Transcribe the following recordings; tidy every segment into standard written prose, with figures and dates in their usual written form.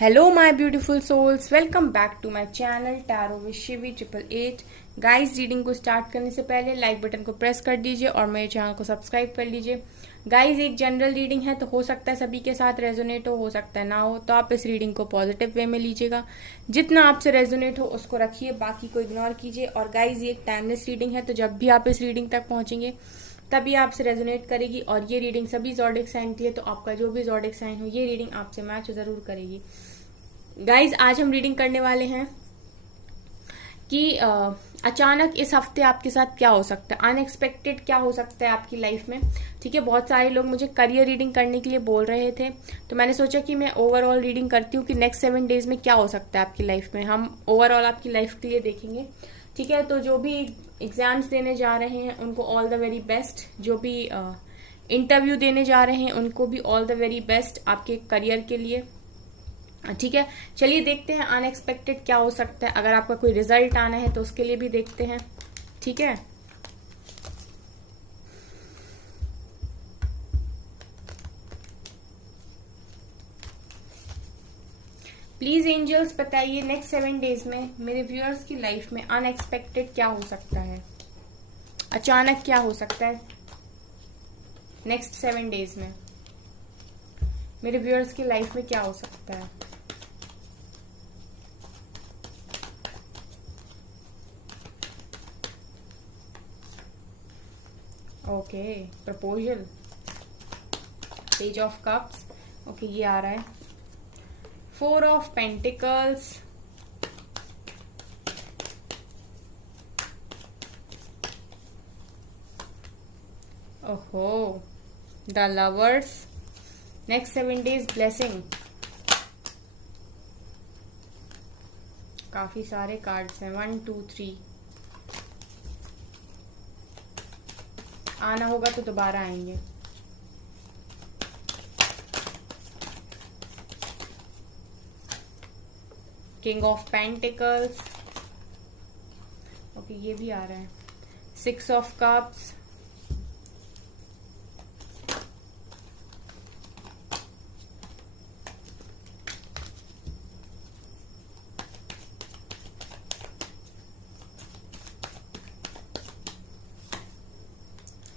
Hello my beautiful souls, welcome back to my channel tarot with Shivi 888। Guys, reading को start करने से पहले like button को press कर दीजिए और मेरे चैनल को सब्सक्राइब कर लीजिए। गाइस, एक जनरल रीडिंग है तो हो सकता है सभी के साथ रेजोनेट हो सकता है ना हो, तो आप इस रीडिंग को पॉजिटिव वे में लीजिएगा। जितना आपसे रेजोनेट हो उसको रखिए, बाकी को इग्नोर कीजिए। और गाइस, ये एक टाइमलेस रीडिंग है, तो जब भी आप इस रीडिंग तक पहुंचेंगे तभी आपसे रेजोनेट करेगी। और ये रीडिंग सभी ज़ोडिक साइन के लिए, तो आपका जो भी ज़ोडिक साइन हो ये रीडिंग आपसे मैच जरूर करेगी। गाइज, आज हम रीडिंग करने वाले हैं कि अचानक इस हफ्ते आपके साथ क्या हो सकता है, अनएक्सपेक्टेड क्या हो सकता है आपकी लाइफ में। ठीक है, बहुत सारे लोग मुझे करियर रीडिंग करने के लिए बोल रहे थे, तो मैंने सोचा कि मैं ओवरऑल रीडिंग करती हूँ कि नेक्स्ट 7 डेज में क्या हो सकता है आपकी लाइफ में। हम ओवरऑल आपकी लाइफ के लिए देखेंगे। ठीक है, तो जो भी एग्जाम्स देने जा रहे हैं उनको ऑल द वेरी बेस्ट। जो भी इंटरव्यू देने जा रहे हैं उनको भी ऑल द वेरी बेस्ट आपके करियर के लिए। ठीक है, चलिए देखते हैं अनएक्सपेक्टेड क्या हो सकता है। अगर आपका कोई रिजल्ट आना है तो उसके लिए भी देखते हैं। ठीक है, प्लीज एंजल्स बताइए नेक्स्ट 7 डेज में मेरे व्यूअर्स की लाइफ में अनएक्सपेक्टेड क्या हो सकता है, अचानक क्या हो सकता है नेक्स्ट 7 डेज में मेरे व्यूअर्स की लाइफ में क्या हो सकता है। Okay, proposal, page of cups. Okay, ये आ रहा है 4 ऑफ पेंटिकल्स, ओहो, the lovers, next 7 days blessing. काफी सारे कार्ड्स हैं, 1 2 3। आना होगा तो दोबारा आएंगे। किंग ऑफ पेंटिकल्स, ओके, ये भी आ रहा है 6 of cups,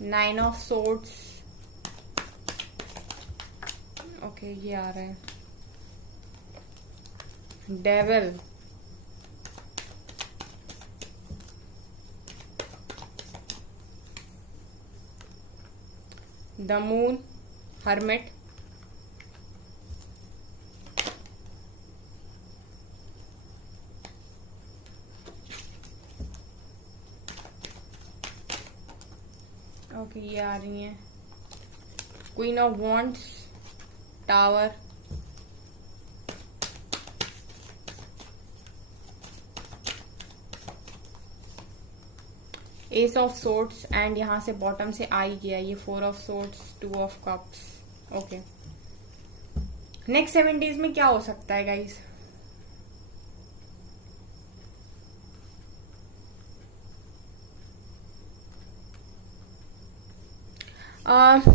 nine of swords. Okay, ये आ रहा है devil, the moon, hermit, okay, ये आ रही है queen of wands, tower, S of swords, and यहां से बॉटम से आ ही गया ये 4 of swords, 2 of cups. Okay, next 7 days में क्या हो सकता है गाइज।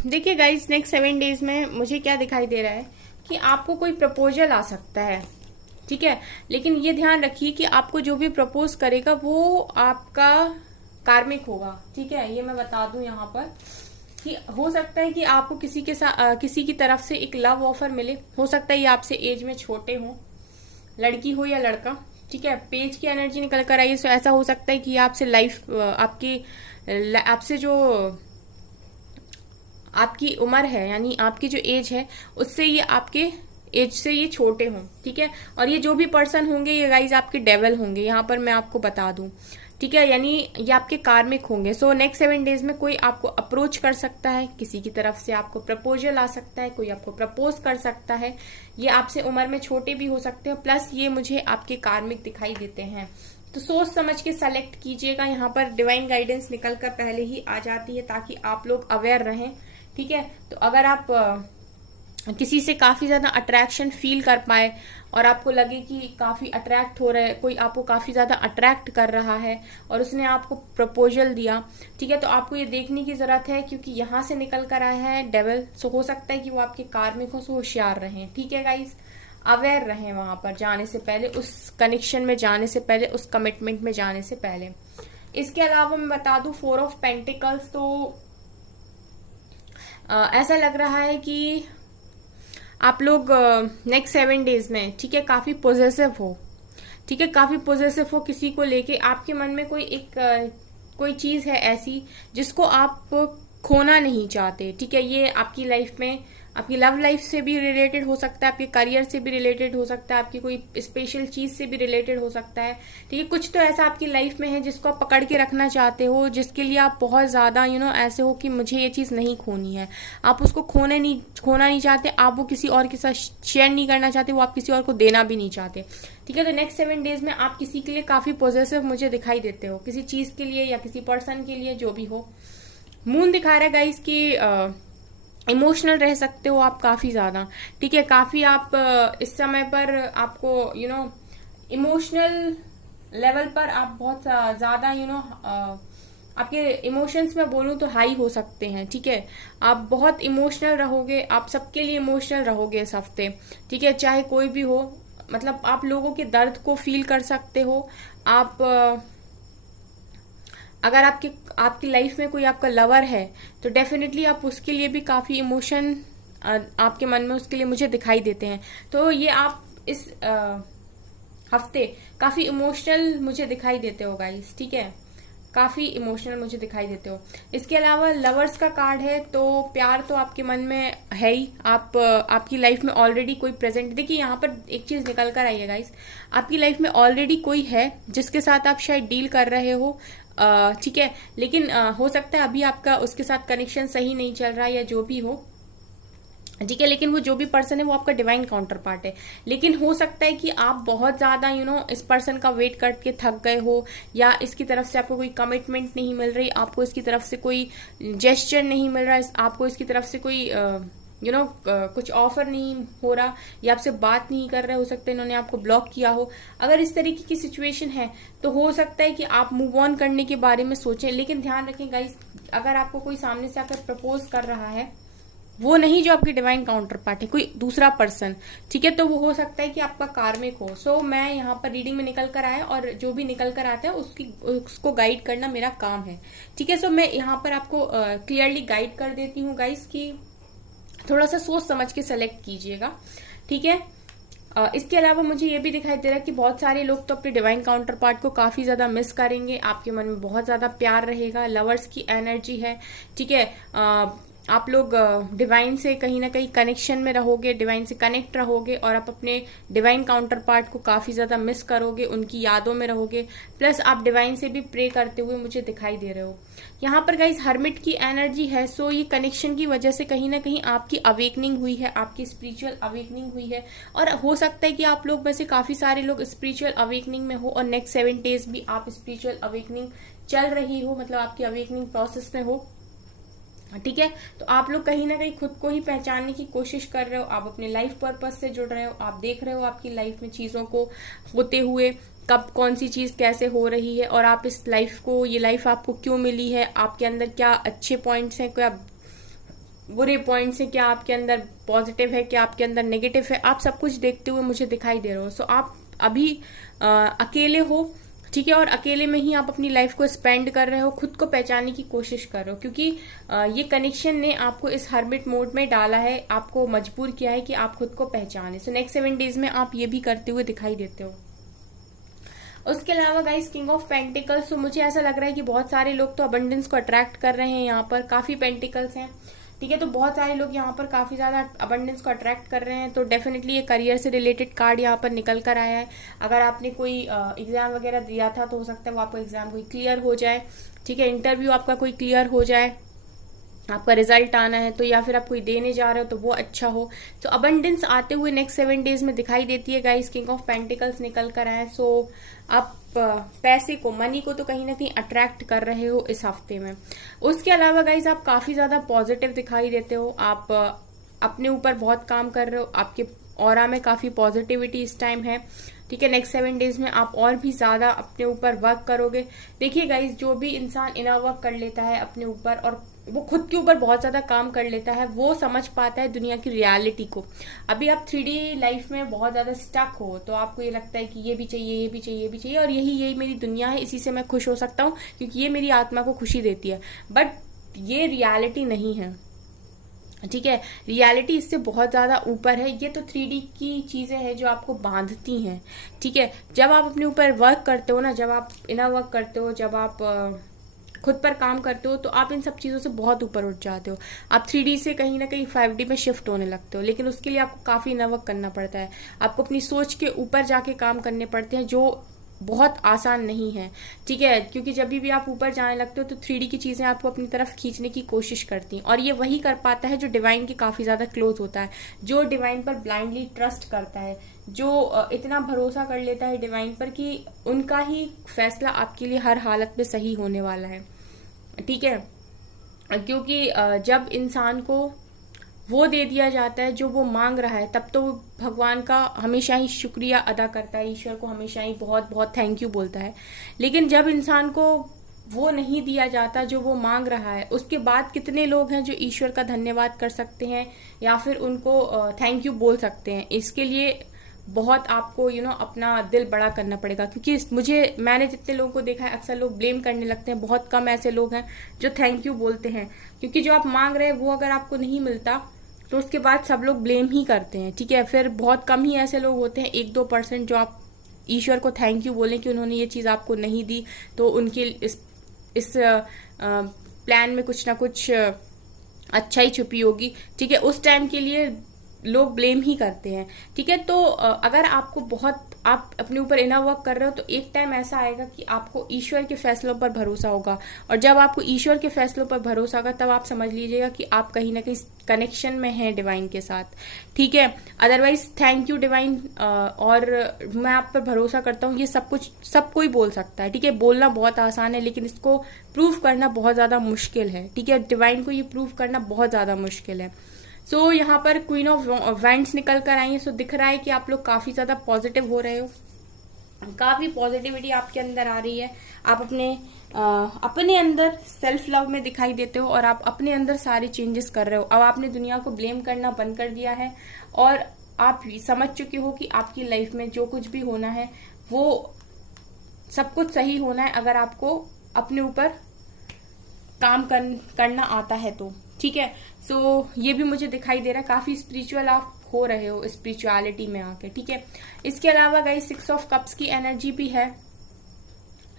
देखिए गाइज, नेक्स्ट 7 डेज में मुझे क्या दिखाई दे रहा है कि आपको कोई प्रपोजल आ सकता है। ठीक है, लेकिन ये ध्यान रखिए कि आपको जो भी प्रपोज करेगा वो आपका कार्मिक होगा। ठीक है, ये मैं बता दूं यहाँ पर कि हो सकता है कि आपको किसी के साथ किसी की तरफ से एक लव ऑफर मिले। हो सकता है ये आपसे एज में छोटे हो, लड़की हो या लड़का। ठीक है, पेज की एनर्जी निकल कर आई है, तो ऐसा हो सकता है कि आपसे लाइफ आपसे जो आपकी उम्र है, यानी आपकी जो एज है, उससे ये आपके एज से ये छोटे हों। ठीक है, और ये जो भी पर्सन होंगे ये गाइज आपके डेवल होंगे, यहाँ पर मैं आपको बता दूं। ठीक है, यानी ये आपके कार्मिक होंगे। सो नेक्स्ट 7 डेज में कोई आपको अप्रोच कर सकता है, किसी की तरफ से आपको प्रपोजल आ सकता है, कोई आपको प्रपोज कर सकता है। ये आपसे उम्र में छोटे भी हो सकते हैं, प्लस ये मुझे आपके कार्मिक दिखाई देते हैं। तो सोच समझ के सेलेक्ट कीजिएगा। यहाँ पर डिवाइन गाइडेंस निकल कर पहले ही आ जाती है ताकि आप लोग अवेयर रहें। ठीक है, तो अगर आप किसी से काफी ज्यादा अट्रैक्शन फील कर पाए और आपको लगे कि काफी अट्रैक्ट हो रहे, कोई आपको काफी ज्यादा अट्रैक्ट कर रहा है और उसने आपको प्रपोजल दिया, ठीक है, तो आपको ये देखने की जरूरत है क्योंकि यहाँ से निकल कर आया है डेविल। सो हो सकता है कि वो आपके कार्मिक हो, सो होशियार रहें। ठीक है गाइज, अवेयर रहें वहां पर जाने से पहले, उस कनेक्शन में जाने से पहले, उस कमिटमेंट में जाने से पहले। इसके अलावा मैं बता दूं 4 ऑफ पेंटिकल्स, तो ऐसा लग रहा है कि आप लोग नेक्स्ट 7 डेज में, ठीक है, काफी पॉजिटिव हो, ठीक है, काफी पॉजिटिव हो किसी को लेके। आपके मन में कोई चीज है ऐसी जिसको आप खोना नहीं चाहते, ठीक है। ये आपकी लाइफ में, आपकी लव लाइफ से भी रिलेटेड हो सकता है, आपके करियर से भी रिलेटेड हो सकता है, आपकी कोई स्पेशल चीज से भी रिलेटेड हो सकता है, ठीक है। कुछ तो ऐसा आपकी लाइफ में है जिसको आप पकड़ के रखना चाहते हो, जिसके लिए आप बहुत ज्यादा ऐसे हो कि मुझे ये चीज नहीं खोनी है, आप उसको खोना नहीं चाहते, आप वो किसी और के साथ शेयर नहीं करना चाहते, वो आप किसी और को देना भी नहीं चाहते, ठीक है। तो नेक्स्ट 7 डेज में आप किसी के लिए काफी पॉजिटिव मुझे दिखाई देते हो, किसी चीज के लिए या किसी पर्सन के लिए, जो भी हो। मून दिखा रहा है गाइस कि इमोशनल रह सकते हो आप काफी ज्यादा, ठीक है। काफी आप इस समय पर आपको इमोशनल लेवल पर आप बहुत ज्यादा आपके इमोशंस में बोलूं तो हाई हो सकते हैं, ठीक है। आप बहुत इमोशनल रहोगे, आप सबके लिए इमोशनल रहोगे इस हफ्ते, ठीक है, चाहे कोई भी हो। मतलब आप लोगों के दर्द को फील कर सकते हो। आप अगर आपकी लाइफ में कोई आपका लवर है तो डेफिनेटली आप उसके लिए भी काफी इमोशन आपके मन में उसके लिए मुझे दिखाई देते हैं। तो ये आप इस हफ्ते काफी इमोशनल मुझे दिखाई देते हो गाइस, ठीक है, काफी इमोशनल मुझे दिखाई देते हो। इसके अलावा लवर्स का कार्ड है, तो प्यार तो आपके मन में है ही, आपकी लाइफ में ऑलरेडी कोई प्रेजेंट। देखिए यहाँ पर एक चीज निकल कर आई है गाइस, आपकी लाइफ में ऑलरेडी कोई है जिसके साथ आप शायद डील कर रहे हो, ठीक है, लेकिन हो सकता है अभी आपका उसके साथ कनेक्शन सही नहीं चल रहा है या जो भी हो, ठीक है। लेकिन वो जो भी पर्सन है वो आपका डिवाइन काउंटर पार्ट है। लेकिन हो सकता है कि आप बहुत ज्यादा इस पर्सन का वेट करके थक गए हो, या इसकी तरफ से आपको कोई कमिटमेंट नहीं मिल रही, आपको इसकी तरफ से कोई जेस्चर नहीं मिल रहा है, आपको इसकी तरफ से कोई कुछ ऑफर नहीं हो रहा, या आपसे बात नहीं कर रहे, हो सकता है इन्होंने आपको ब्लॉक किया हो। अगर इस तरीके की सिचुएशन है तो हो सकता है कि आप मूव ऑन करने के बारे में सोचें। लेकिन ध्यान रखें गाइस, अगर आपको कोई सामने से आकर प्रपोज कर रहा है, वो नहीं जो आपकी डिवाइन काउंटर पार्ट है, कोई दूसरा पर्सन, ठीक है, तो वो हो सकता है कि आपका कार्मिक हो। सो मैं यहाँ पर रीडिंग में निकल कर आया, और जो भी निकल कर आता है उसको गाइड करना मेरा काम है, ठीक है। सो मैं यहाँ पर आपको क्लियरली गाइड कर देती हूँ गाइस कि थोड़ा सा सोच समझ के सेलेक्ट कीजिएगा, ठीक है। इसके अलावा मुझे ये भी दिखाई दे रहा है कि बहुत सारे लोग तो अपने डिवाइन काउंटर पार्ट को काफी ज्यादा मिस करेंगे, आपके मन में बहुत ज्यादा प्यार रहेगा, लवर्स की एनर्जी है, ठीक है। आप लोग डिवाइन से कहीं ना कहीं कनेक्शन में रहोगे, डिवाइन से कनेक्ट रहोगे, और आप अपने डिवाइन काउंटर पार्ट को काफी ज्यादा मिस करोगे, उनकी यादों में रहोगे। प्लस आप डिवाइन से भी प्रे करते हुए मुझे दिखाई दे रहे हो। यहाँ पर गाइस हर्मिट की एनर्जी है, सो ये कनेक्शन की वजह से कहीं ना कहीं आपकी अवेकनिंग हुई है, आपकी स्पिरिचुअल अवेकनिंग हुई है, और हो सकता है कि आप लोग में से काफी सारे लोग स्पिरिचुअल अवेकनिंग में हो, और नेक्स्ट 7 डेज भी आप स्पिरिचुअल अवेकनिंग चल रही हो, मतलब आपकी अवेकनिंग प्रोसेस में हो, ठीक है। तो आप लोग कहीं ना कहीं खुद को ही पहचानने की कोशिश कर रहे हो, आप अपने लाइफ पर्पस से जुड़ रहे हो, आप देख रहे हो आपकी लाइफ में चीजों को होते हुए, कब कौन सी चीज कैसे हो रही है, और आप इस लाइफ को, ये लाइफ आपको क्यों मिली है, आपके अंदर क्या अच्छे पॉइंट्स हैं, क्या बुरे पॉइंट्स हैं, क्या आपके अंदर पॉजिटिव है, क्या आपके अंदर नेगेटिव है, आप सब कुछ देखते हुए मुझे दिखाई दे रहे हो। सो आप अभी अकेले हो, ठीक है, और अकेले में ही आप अपनी लाइफ को स्पेंड कर रहे हो, खुद को पहचानने की कोशिश कर रहे हो, क्योंकि ये कनेक्शन ने आपको इस हर्मिट मोड में डाला है, आपको मजबूर किया है कि आप खुद को पहचाने। सो नेक्स्ट 7 डेज में आप ये भी करते हुए दिखाई देते हो। उसके अलावा गाइस किंग ऑफ पेंटिकल्स, तो मुझे ऐसा लग रहा है कि बहुत सारे लोग तो अबंडेंस को अट्रैक्ट कर रहे हैं, यहाँ पर काफी पेंटिकल्स हैं, ठीक है। तो बहुत सारे लोग यहाँ पर काफी ज्यादा अबंडेंस को अट्रैक्ट कर रहे हैं, तो डेफिनेटली ये करियर से रिलेटेड कार्ड यहाँ पर निकल कर आया है। अगर आपने कोई एग्जाम वगैरह दिया था तो हो सकता है वो आपका एग्जाम कोई क्लियर हो जाए, ठीक है, इंटरव्यू आपका कोई क्लियर हो जाए, आपका रिजल्ट आना है तो, या फिर आप कोई देने जा रहे हो तो वो अच्छा हो। तो अबंडेंस आते हुए नेक्स्ट 7 डेज में दिखाई देती है गाइस, किंग ऑफ पेंटिकल्स निकल कर आए। सो आप पैसे को, मनी को तो कहीं ना कहीं अट्रैक्ट कर रहे हो इस हफ्ते में। उसके अलावा गाइस आप काफी ज्यादा पॉजिटिव दिखाई देते हो, आप अपने ऊपर बहुत काम कर रहे हो, आपके ऑरा में काफी पॉजिटिविटी इस टाइम है, ठीक है। नेक्स्ट 7 डेज में आप और भी ज्यादा अपने ऊपर वर्क करोगे। देखिए गाइस, जो भी इंसान इनर वर्क कर लेता है अपने ऊपर और वो खुद के ऊपर बहुत ज्यादा काम कर लेता है, वो समझ पाता है दुनिया की रियलिटी को। अभी आप 3D लाइफ में बहुत ज्यादा स्टक हो तो आपको ये लगता है कि ये भी चाहिए, ये भी चाहिए, ये भी चाहिए, और यही मेरी दुनिया है, इसी से मैं खुश हो सकता हूँ क्योंकि ये मेरी आत्मा को खुशी देती है। बट ये रियलिटी नहीं है, ठीक है। रियलिटी इससे बहुत ज्यादा ऊपर है। ये तो 3D की चीजें हैं जो आपको बांधती हैं, ठीक है। जब आप अपने ऊपर वर्क करते हो ना, जब आप इनर वर्क करते हो, जब आप खुद पर काम करते हो, तो आप इन सब चीज़ों से बहुत ऊपर उठ जाते हो। आप 3D से कहीं ना कहीं 5D में शिफ्ट होने लगते हो, लेकिन उसके लिए आपको काफ़ी इनर वर्क करना पड़ता है। आपको अपनी सोच के ऊपर जाके काम करने पड़ते हैं, जो बहुत आसान नहीं है, ठीक है। क्योंकि जब भी आप ऊपर जाने लगते हो तो 3D की चीज़ें आपको अपनी तरफ खींचने की कोशिश करती हैं, और ये वही कर पाता है जो डिवाइन के काफ़ी ज़्यादा क्लोज होता है, जो डिवाइन पर ब्लाइंडली ट्रस्ट करता है, जो इतना भरोसा कर लेता है डिवाइन पर कि उनका ही फैसला आपके लिए हर हालत में सही होने वाला है, ठीक है। क्योंकि जब इंसान को वो दे दिया जाता है जो वो मांग रहा है, तब तो वो भगवान का हमेशा ही शुक्रिया अदा करता है, ईश्वर को हमेशा ही बहुत बहुत थैंक यू बोलता है। लेकिन जब इंसान को वो नहीं दिया जाता जो वो मांग रहा है, उसके बाद कितने लोग हैं जो ईश्वर का धन्यवाद कर सकते हैं या फिर उनको थैंक यू बोल सकते हैं। इसके लिए बहुत आपको अपना दिल बड़ा करना पड़ेगा, क्योंकि मैंने जितने लोगों को देखा है, अक्सर लोग ब्लेम करने लगते हैं। बहुत कम ऐसे लोग हैं जो थैंक यू बोलते हैं, क्योंकि जो आप मांग रहे हैं वो अगर आपको नहीं मिलता तो उसके बाद सब लोग ब्लेम ही करते हैं, ठीक है। फिर बहुत कम ही ऐसे लोग होते हैं, 1-2% जो आप ईश्वर को थैंक यू बोलें कि उन्होंने ये चीज़ आपको नहीं दी, तो उनके इस प्लान में कुछ ना कुछ अच्छा ही छुपी होगी, ठीक है। उस टाइम के लिए लोग ब्लेम ही करते हैं, ठीक है। तो अगर आप अपने ऊपर इनर वर्क कर रहे हो तो एक टाइम ऐसा आएगा कि आपको ईश्वर के फैसलों पर भरोसा होगा, और जब आपको ईश्वर के फैसलों पर भरोसा होगा तब आप समझ लीजिएगा कि आप कहीं ना कहीं कनेक्शन में हैं डिवाइन के साथ, ठीक है। अदरवाइज थैंक यू डिवाइन, और मैं आप पर भरोसा करता हूँ, ये सब कोई बोल सकता है, ठीक है। बोलना बहुत आसान है, लेकिन इसको प्रूव करना बहुत ज्यादा मुश्किल है, ठीक है। डिवाइन को ये प्रूव करना बहुत ज्यादा मुश्किल है। सो यहाँ पर क्वीन ऑफ वैंड्स निकल कर आई है। सो दिख रहा है कि आप लोग काफी ज्यादा पॉजिटिव हो रहे हो, काफी पॉजिटिविटी आपके अंदर आ रही है। आप अपने अंदर सेल्फ लव में दिखाई देते हो, और आप अपने अंदर सारे चेंजेस कर रहे हो। अब आपने दुनिया को ब्लेम करना बंद कर दिया है, और आप समझ चुके हो कि आपकी लाइफ में जो कुछ भी होना है वो सब कुछ सही होना है, अगर आपको अपने ऊपर काम करना आता है तो, ठीक है। सो ये भी मुझे दिखाई दे रहा है, काफी स्पिरिचुअल आप हो रहे हो स्पिरिचुअलिटी में आके, ठीक है। इसके अलावा गाइस 6 ऑफ कप्स की एनर्जी भी है,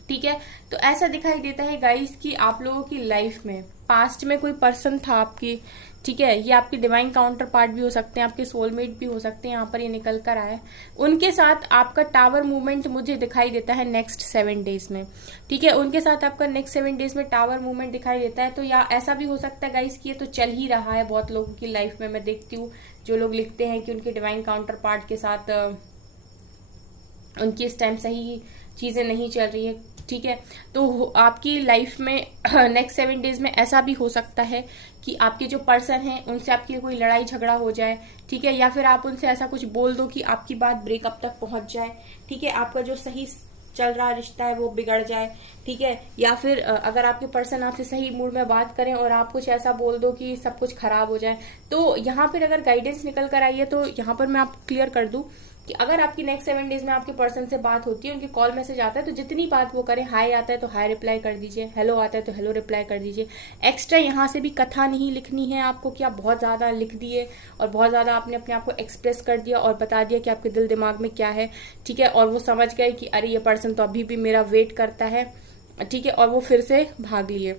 ठीक है। तो ऐसा दिखाई देता है गाइस कि आप लोगों की लाइफ में पास्ट में कोई पर्सन था आपकी, ठीक है। ये आपके डिवाइन काउंटर पार्ट भी हो सकते हैं, आपके सोलमेट भी हो सकते हैं, यहाँ पर ये निकल कर आए। उनके साथ आपका टावर मूवमेंट मुझे दिखाई देता है नेक्स्ट 7 डेज में, ठीक है। उनके साथ आपका नेक्स्ट 7 डेज में टावर मूवमेंट दिखाई देता है। तो या ऐसा भी हो सकता है गाइस कि ये तो चल ही रहा है बहुत लोगों की लाइफ में। मैं देखती हूँ जो लोग लिखते हैं कि उनके डिवाइन काउंटर पार्ट के साथ उनकी इस टाइम सही चीजें नहीं चल रही है, ठीक है। तो आपकी लाइफ में नेक्स्ट 7 डेज में ऐसा भी हो सकता है कि आपके जो पर्सन हैं उनसे आपकी कोई लड़ाई झगड़ा हो जाए, ठीक है। या फिर आप उनसे ऐसा कुछ बोल दो कि आपकी बात ब्रेकअप तक पहुंच जाए, ठीक है। आपका जो सही चल रहा रिश्ता है वो बिगड़ जाए, ठीक है। या फिर अगर आपके पर्सन आपसे सही मूड में बात करें और आप कुछ ऐसा बोल दो कि सब कुछ खराब हो जाए। तो यहाँ पर अगर गाइडेंस निकल कर आई है तो यहाँ पर मैं आपको क्लियर कर दूं कि अगर आपकी नेक्स्ट 7 डेज में आपके पर्सन से बात होती है, उनके कॉल मैसेज आता है, तो जितनी बात वो करें, हाई आता है तो हाई रिप्लाई कर दीजिए, हेलो आता है तो हेलो रिप्लाई कर दीजिए। एक्स्ट्रा यहाँ से भी कथा नहीं लिखनी है आपको कि आप बहुत ज्यादा लिख दिए और बहुत ज्यादा आपने अपने आप को एक्सप्रेस कर दिया और बता दिया कि आपके दिल दिमाग में क्या है, ठीक है। और वो समझ गए कि अरे ये पर्सन तो अभी भी मेरा वेट करता है, ठीक है, और वो फिर से भाग लिए,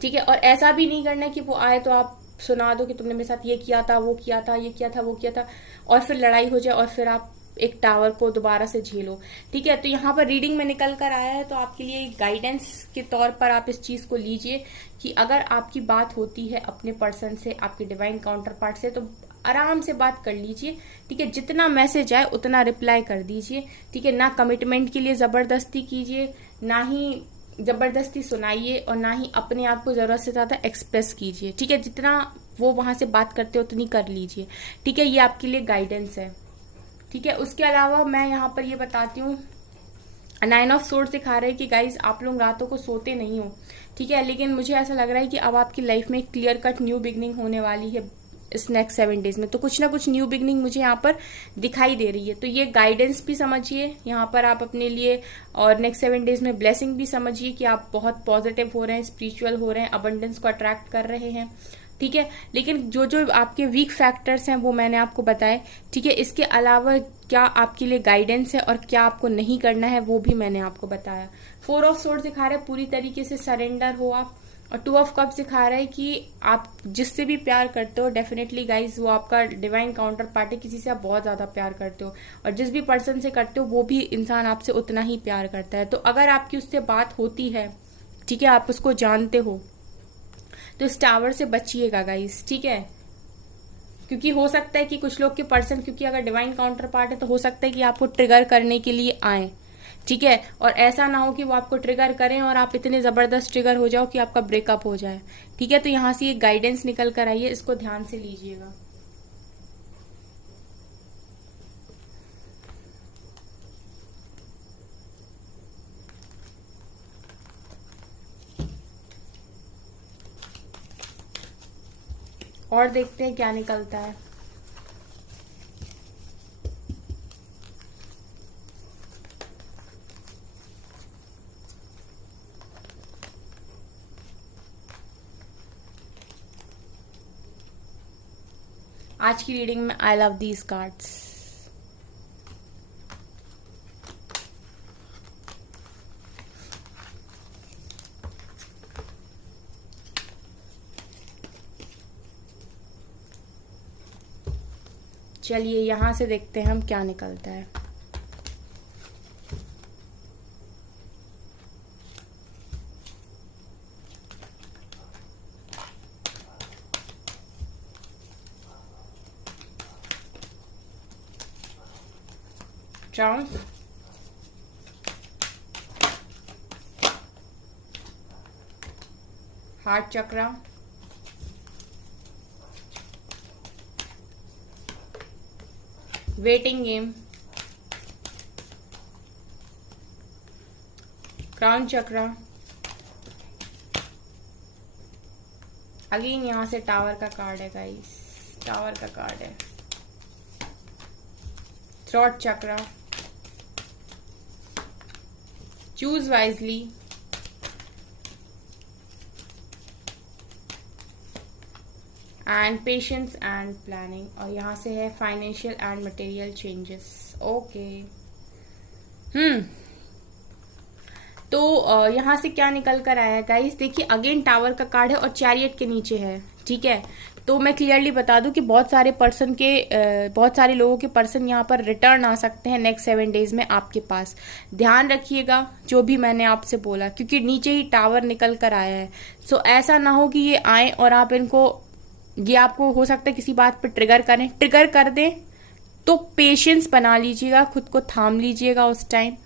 ठीक है। और ऐसा भी नहीं करना है कि वो आए तो आप सुना दो कि तुमने मेरे साथ ये किया था, वो किया था, ये किया था, वो किया था, और फिर लड़ाई हो जाए और फिर आप एक टावर को दोबारा से झेलो, ठीक है। तो यहाँ पर रीडिंग में निकल कर आया है, तो आपके लिए गाइडेंस के तौर पर आप इस चीज को लीजिए कि अगर आपकी बात होती है अपने पर्सन से, आपके डिवाइन काउंटर पार्ट से, तो आराम से बात कर लीजिए, ठीक है। जितना मैसेज आए उतना रिप्लाई कर दीजिए, ठीक है। ना कमिटमेंट के लिए जबरदस्ती कीजिए, ना ही जबरदस्ती सुनाइए, और ना ही अपने आप को जरूरत से ज्यादा एक्सप्रेस कीजिए, ठीक है। जितना वो वहां से बात करते हो उतनी कर लीजिए, ठीक है। ये आपके लिए गाइडेंस है, ठीक है। उसके अलावा मैं यहाँ पर ये बताती हूँ नाइन ऑफ सोर्ड्स दिखा रहे हैं कि गाइज आप लोग रातों को सोते नहीं हो, ठीक है, लेकिन मुझे ऐसा लग रहा है कि अब आपकी लाइफ में एक क्लियर कट न्यू बिगनिंग होने वाली है इस नेक्स्ट 7 डेज में। तो कुछ ना कुछ न्यू बिगनिंग मुझे यहाँ पर दिखाई दे रही है। तो ये गाइडेंस भी समझिए यहाँ पर आप अपने लिए, और नेक्स्ट 7 डेज में ब्लेसिंग भी समझिए कि आप बहुत पॉजिटिव हो रहे हैं, स्पिरिचुअल हो रहे हैं, अबंडेंस को अट्रैक्ट कर रहे हैं, ठीक है। लेकिन जो जो आपके वीक फैक्टर्स हैं वो मैंने आपको बताए, ठीक है। इसके अलावा क्या आपके लिए गाइडेंस है और क्या आपको नहीं करना है वो भी मैंने आपको बताया। 4 ऑफ सोर्ड्स दिखा रहा है पूरी तरीके से सरेंडर हो आप, और 2 ऑफ कप्स दिखा रहा है कि आप जिससे भी प्यार करते हो डेफिनेटली गाइज वो आपका डिवाइन काउंटर पार्ट है, किसी से आप बहुत ज्यादा प्यार करते हो, और जिस भी पर्सन से करते हो वो भी इंसान आपसे उतना ही प्यार करता है। तो अगर आपकी उससे बात होती है, ठीक है, आप उसको जानते हो, तो इस टावर से बचिएगा गाइस, ठीक है। क्योंकि हो सकता है कि कुछ लोग के पर्सन, क्योंकि अगर डिवाइन काउंटर पार्ट है तो हो सकता है कि आपको ट्रिगर करने के लिए आए, ठीक है, और ऐसा ना हो कि वो आपको ट्रिगर करें और आप इतने जबरदस्त ट्रिगर हो जाओ कि आपका ब्रेकअप हो जाए, ठीक है। तो यहां से एक गाइडेंस निकल कर आई है, इसको ध्यान से लीजिएगा। और देखते हैं क्या निकलता है। आज की रीडिंग में आई लव दीज कार्ड्स। चलिए यहां से देखते हैं हम क्या निकलता है। ट्राउंस, हार्ट चक्रा, वेटिंग गेम, क्राउन चक्रा, अगेन यहां से टावर का कार्ड है गाइस, टावर का कार्ड है, throat chakra, choose wisely, and patience and planning, और यहां से है financial and material changes. Okay, तो यहां से क्या निकल कर आया गाइस, देखिए अगेन टावर का कार्ड है और चैरियट के नीचे है, ठीक है। तो मैं क्लियरली बता दूं कि बहुत सारे लोगों के पर्सन यहाँ पर रिटर्न आ सकते हैं नेक्स्ट 7 डेज में आपके पास। ध्यान रखिएगा जो भी मैंने आपसे बोला, क्योंकि नीचे ही टावर निकल कर आया है। सो ऐसा ना हो कि ये आए और आप इनको, ये आपको हो सकता है किसी बात पर ट्रिगर कर दें, तो पेशेंस बना लीजिएगा, खुद को थाम लीजिएगा उस टाइम,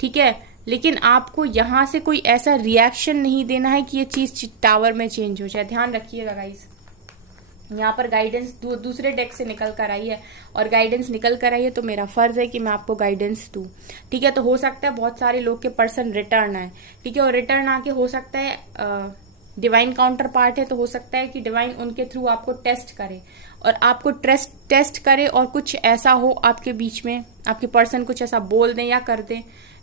ठीक है। लेकिन आपको यहां से कोई ऐसा रिएक्शन नहीं देना है कि ये चीज टावर में चेंज हो जाए। ध्यान रखिएगा गाइस, यहाँ पर गाइडेंस दूसरे डेक से निकल कर आई है, और गाइडेंस निकल कर आई है तो मेरा फर्ज है कि मैं आपको गाइडेंस दूं, ठीक है। तो हो सकता है बहुत सारे लोग के पर्सन रिटर्न आए, ठीक है, और रिटर्न आके हो सकता है डिवाइन काउंटर पार्ट है, तो हो सकता है कि डिवाइन उनके थ्रू आपको टेस्ट करे, और आपको टेस्ट करे और कुछ ऐसा हो आपके बीच में, आपके पर्सन कुछ ऐसा बोल दें या कर दें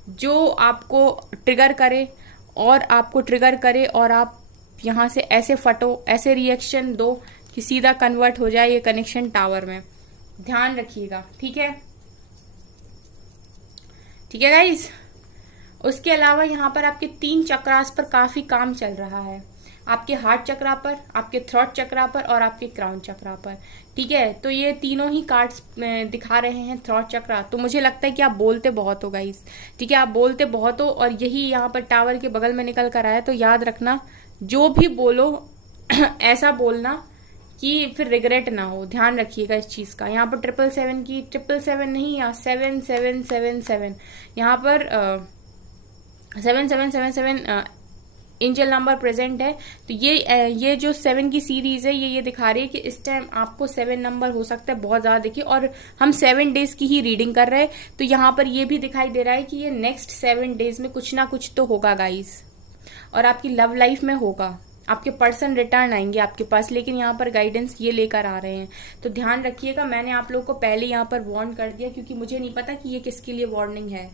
जो आपको ट्रिगर करे, और आपको ट्रिगर करे और आप यहां से ऐसे फटो, ऐसे रिएक्शन दो कि सीधा कन्वर्ट हो जाए ये कनेक्शन टावर में। ध्यान रखिएगा, ठीक है, ठीक है गाइज। उसके अलावा यहाँ पर आपके 3 चक्रास पर काफी काम चल रहा है, आपके हार्ट चक्रा पर, आपके थ्रॉट चक्रा पर, और आपके क्राउन चक्रा पर, ठीक है। तो ये तीनों ही कार्ड्स दिखा रहे हैं थ्रॉट चक्रा। तो मुझे लगता है कि आप बोलते बहुत हो गाइस, ठीक है, आप बोलते बहुत हो, और यही यहाँ पर टावर के बगल में निकल कर आया। तो याद रखना जो भी बोलो ऐसा बोलना कि फिर रिग्रेट ना हो। ध्यान रखिएगा इस चीज का। यहाँ पर 777 की 777 नहीं, यहाँ 7777 यहाँ पर 7777 एंजल नंबर प्रेजेंट है। तो ये जो 7 की सीरीज है ये दिखा रही है कि इस टाइम आपको 7 नंबर हो सकता है बहुत ज्यादा। देखिए, और हम 7 डेज की ही रीडिंग कर रहे हैं, तो यहाँ पर ये भी दिखाई दे रहा है कि ये नेक्स्ट 7 डेज में कुछ ना कुछ तो होगा गाइस, और आपकी लव लाइफ में होगा। आपके पर्सन रिटर्न आएंगे आपके पास, लेकिन यहाँ पर गाइडेंस ये लेकर आ रहे हैं, तो ध्यान रखिएगा। मैंने आप लोगों को पहले यहाँ पर वार्न कर दिया, क्योंकि मुझे नहीं पता कि ये किसके लिए वार्निंग है।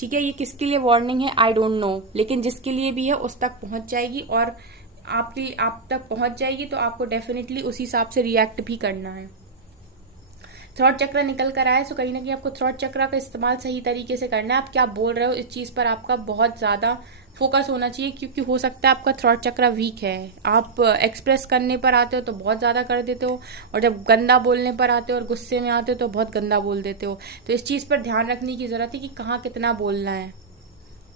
ठीक है, ये किसके लिए वार्निंग है आई डोंट नो, लेकिन जिसके लिए भी है उस तक पहुंच जाएगी, और आप तक पहुंच जाएगी तो आपको डेफिनेटली उसी हिसाब से रिएक्ट भी करना है। थ्रॉट चक्र निकल कर आया, तो कहीं ना कहीं आपको थ्रॉट चक्र का इस्तेमाल सही तरीके से करना है। आप क्या बोल रहे हो इस चीज पर आपका बहुत ज्यादा फोकस होना चाहिए, क्योंकि हो सकता है आपका थ्रॉट चक्र वीक है। आप एक्सप्रेस करने पर आते हो तो बहुत ज्यादा कर देते हो, और जब गंदा बोलने पर आते हो और गुस्से में आते हो तो बहुत गंदा बोल देते हो। तो इस चीज पर ध्यान रखने की जरूरत है कि कहाँ कितना बोलना है,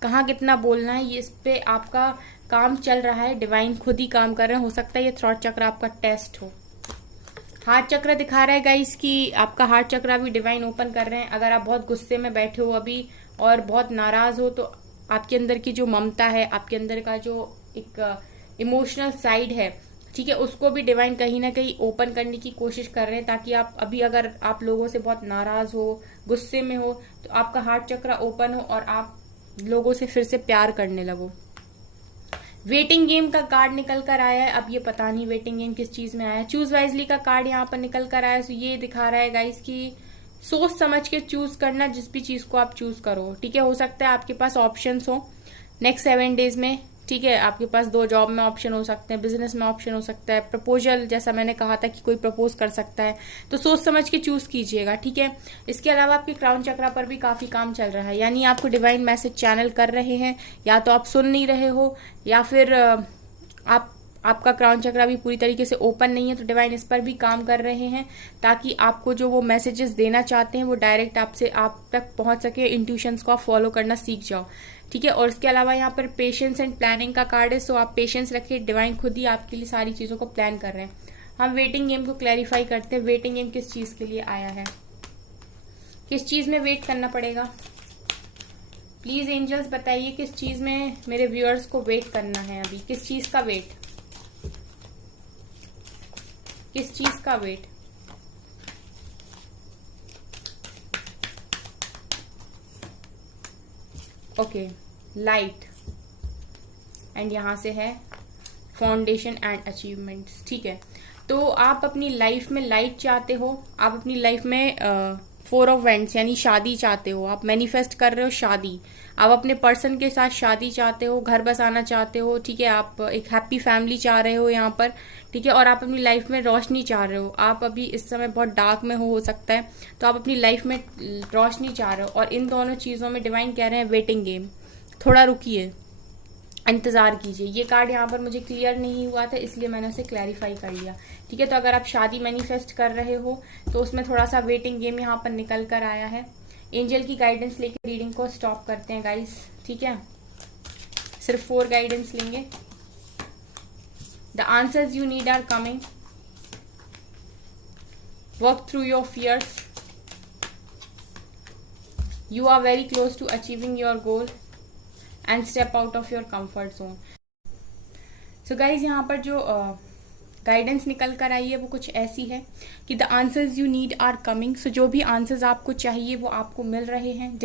कहाँ कितना बोलना है। ये इस पे आपका काम चल रहा है, डिवाइन खुद ही काम कर रहे हैं। हो सकता है ये थ्रॉट चक्र आपका टेस्ट हो। हार्ट चक्र दिखा रहा है गाइस कि आपका हार्ट चक्र भी डिवाइन ओपन कर रहे हैं। अगर आप बहुत गुस्से में बैठे हो अभी और बहुत नाराज हो, तो आपके अंदर की जो ममता है, आपके अंदर का जो एक इमोशनल साइड है, ठीक है, उसको भी डिवाइन कहीं ना कहीं ओपन करने की कोशिश कर रहे हैं, ताकि आप अभी अगर आप लोगों से बहुत नाराज हो, गुस्से में हो, तो आपका हार्ट चक्र ओपन हो और आप लोगों से फिर से प्यार करने लगो। वेटिंग गेम का कार्ड निकल कर आया है। अब ये पता नहीं वेटिंग गेम किस चीज में आया है। चूज वाइजली का कार्ड यहाँ पर निकल कर आया है, तो ये दिखा रहा है गाइस कि सोच समझ के चूज करना जिस भी चीज को आप चूज करो। ठीक है, हो सकता है आपके पास ऑप्शंस हो नेक्स्ट 7 डेज में। ठीक है, आपके पास 2 जॉब में ऑप्शन हो सकते हैं, बिजनेस में ऑप्शन हो सकता है, प्रपोजल जैसा मैंने कहा था कि कोई प्रपोज कर सकता है, तो सोच समझ के चूज कीजिएगा। ठीक है, इसके अलावा आपके क्राउन चक्र पर भी काफी काम चल रहा है, यानी आपको डिवाइन मैसेज चैनल कर रहे हैं, या तो आप सुन नहीं रहे हो, या फिर आपका क्राउन चक्र भी पूरी तरीके से ओपन नहीं है, तो डिवाइन इस पर भी काम कर रहे हैं, ताकि आपको जो वो मैसेजेस देना चाहते हैं वो डायरेक्ट आपसे आप तक पहुंच सके। इंट्यूशंस को आप फॉलो करना सीख जाओ। ठीक है, और इसके अलावा यहाँ पर पेशेंस एंड प्लानिंग का कार्ड है, सो आप पेशेंस रखिए, डिवाइन खुद ही आपके लिए सारी चीजों को प्लान कर रहे हैं। हम वेटिंग गेम को क्लैरिफाई करते हैं। वेटिंग गेम किस चीज के लिए आया है, किस चीज में वेट करना पड़ेगा, प्लीज एंजल्स बताइए किस चीज में मेरे व्यूअर्स को वेट करना है। अभी किस चीज का वेट, किस चीज का वेट। ओके, लाइट, एंड यहां से है फाउंडेशन एंड अचीवमेंट्स। ठीक है, तो आप अपनी लाइफ में लाइट चाहते हो, आप अपनी लाइफ में 4 ऑफ वेंट्स यानी शादी चाहते हो, आप मैनिफेस्ट कर रहे हो शादी, आप अपने पर्सन के साथ शादी चाहते हो, घर बसाना चाहते हो। ठीक है, आप एक हैप्पी फैमिली चाह रहे हो यहाँ पर। ठीक है, और आप अपनी लाइफ में रोशनी चाह रहे हो। आप अभी इस समय बहुत डार्क में हो सकता है, तो आप अपनी लाइफ में रोशनी चाह रहे हो, और इन दोनों चीजों में डिवाइन कह रहे हैं वेटिंग गेम, थोड़ा रुकिए, इंतजार कीजिए। ये कार्ड यहाँ पर मुझे क्लियर नहीं हुआ था, इसलिए मैंने उसे क्लैरिफाई कर लिया। ठीक है, तो अगर आप शादी मैनिफेस्ट कर रहे हो तो उसमें थोड़ा सा वेटिंग गेम यहाँ पर निकल कर आया है। एंजल की गाइडेंस लेके रीडिंग को स्टॉप करते हैं गाइस। ठीक है, सिर्फ 4 गाइडेंस लेंगे। The answers you need are coming, work through your fears, you are very close to achieving your goal, and step out of your comfort zone. So guys, यहाँ पर जो गाइडेंस निकल कर आई है वो कुछ ऐसी है कि the answers you need are coming. So जो भी आंसर्स आपको चाहिए वो आपको मिल रहे हैं।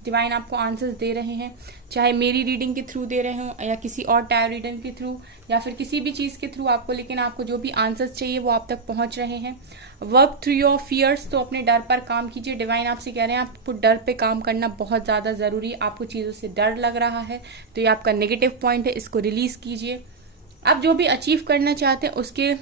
डिवाइन आपको आंसर्स दे रहे हैं, चाहे मेरी रीडिंग के थ्रू दे रहे हो या किसी और टैरो रीडिंग के थ्रू या फिर किसी भी चीज के थ्रू आपको, लेकिन आपको जो भी आंसर्स चाहिए वो आप तक पहुंच रहे हैं। वर्क थ्रू योर फियर्स, तो अपने डर पर काम कीजिए। डिवाइन आपसे कह रहे हैं आपको डर पे काम करना बहुत ज्यादा जरूरी है। आपको चीजों से डर लग रहा है तो ये आपका नेगेटिव पॉइंट है, इसको रिलीज कीजिए। आप जो भी अचीव करना चाहते हैं उसके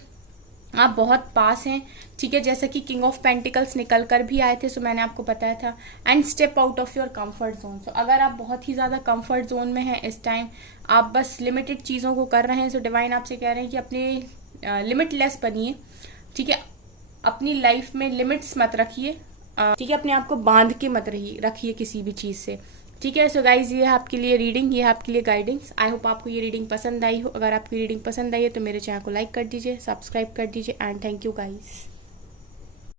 आप बहुत पास हैं। ठीक है, जैसा कि किंग ऑफ पेंटिकल्स निकल कर भी आए थे, सो मैंने आपको बताया था, and step out of your comfort zone. So अगर आप बहुत ही ज्यादा कंफर्ट जोन में हैं इस टाइम, आप बस लिमिटेड चीजों को कर रहे हैं, सो डिवाइन आपसे कह रहे हैं कि अपने लिमिटलेस बनिए। ठीक है, अपनी लाइफ में लिमिट्स मत रखिए। ठीक है, अपने आप को बांध के मत रखिए किसी भी चीज से। ठीक है, सो गाइज, ये है आपके लिए रीडिंग, ये है आपके लिए गाइडेंस। आई होप आपको ये रीडिंग पसंद आई हो। अगर आपको रीडिंग पसंद आई है तो मेरे चैनल को लाइक कर दीजिए, सब्सक्राइब कर दीजिए, एंड थैंक यू गाइज।